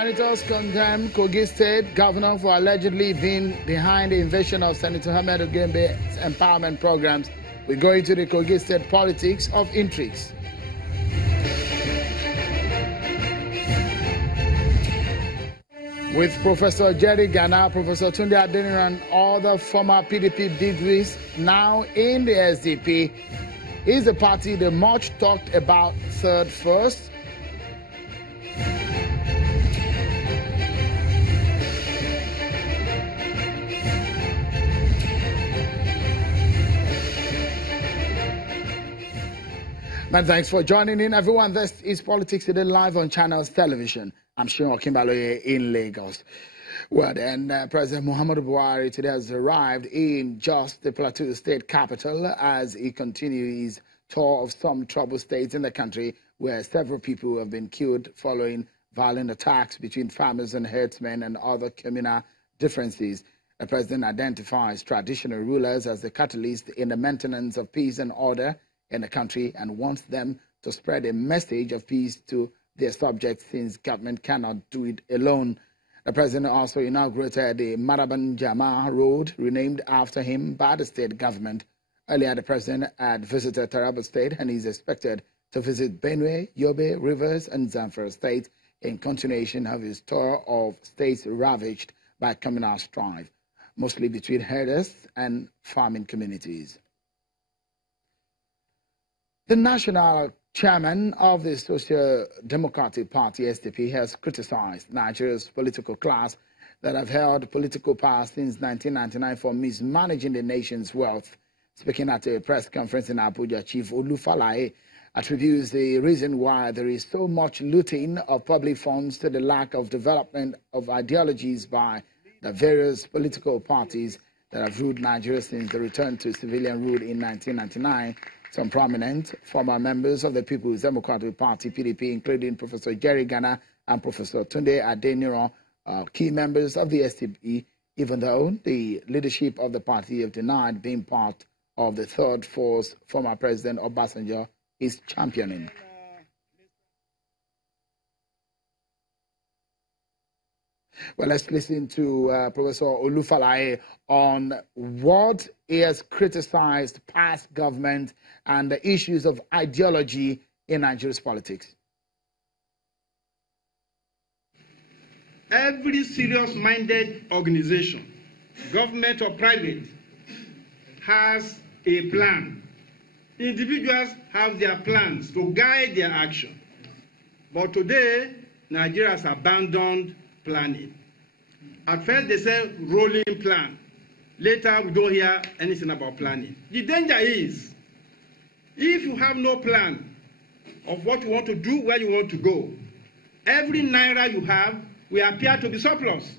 Senators condemn Kogi State governor for allegedly being behind the invasion of Senator Ahmed Ogembe's empowerment programs. We go into the Kogi State politics of intrigues. With Professor Jerry Ghana, Professor Tunde Adeniran, and other former PDP bigwigs now in the SDP, is the party the much talked about third first? And thanks for joining in, everyone. This is Politics Today live on Channels Television. I'm Sean Kimbaloye in Lagos. Well, then, President Muhammadu Buhari today has arrived in just the Plateau State capital as he continues his tour of some troubled states in the country where several people have been killed following violent attacks between farmers and herdsmen and other communal differences. The president identifies traditional rulers as the catalyst in the maintenance of peace and order in the country and wants them to spread a message of peace to their subjects since government cannot do it alone. The president also inaugurated the Maraban Jama Road, renamed after him by the state government. Earlier, the president had visited Taraba State and is expected to visit Benue, Yobe, Rivers, and Zamfara State in continuation of his tour of states ravaged by communal strife, mostly between herders and farming communities. The national chairman of the Social Democratic Party, SDP, has criticized Nigeria's political class that have held political power since 1999 for mismanaging the nation's wealth. Speaking at a press conference in Abuja, Chief Falae attributes the reason why there is so much looting of public funds to the lack of development of ideologies by the various political parties that have ruled Nigeria since the return to civilian rule in 1999. Some prominent former members of the People's Democratic Party, PDP, including Professor Jerry Ghana and Professor Tunde Adeniran, are key members of the SDP, even though the leadership of the party have denied being part of the third force former President Obasanjo is championing. Well, let's listen to Professor Falae on what he has criticized past government and the issues of ideology in Nigeria's politics. Every serious-minded organization, government or private, has a plan. Individuals have their plans to guide their action. But today, Nigeria has abandoned planning. At first they say rolling plan. Later we don't hear anything about planning. The danger is, if you have no plan of what you want to do, where you want to go, every naira you have will appear to be surplus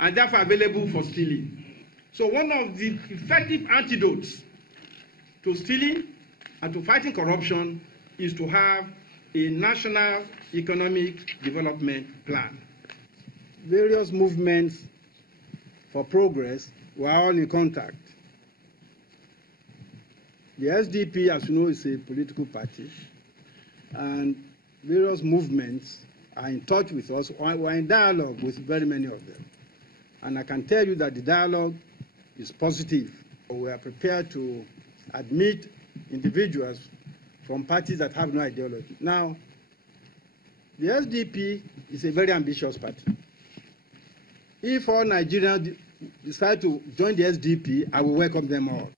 and therefore available for stealing. So one of the effective antidotes to stealing and to fighting corruption is to have a national economic development plan. Various movements for progress were all in contact. The SDP, as you know, is a political party, and various movements are in touch with us. We're in dialogue with very many of them. And I can tell you that the dialogue is positive. We are prepared to admit individuals from parties that have no ideology. Now, the SDP is a very ambitious party. If all Nigerians decide to join the SDP, I will welcome them all.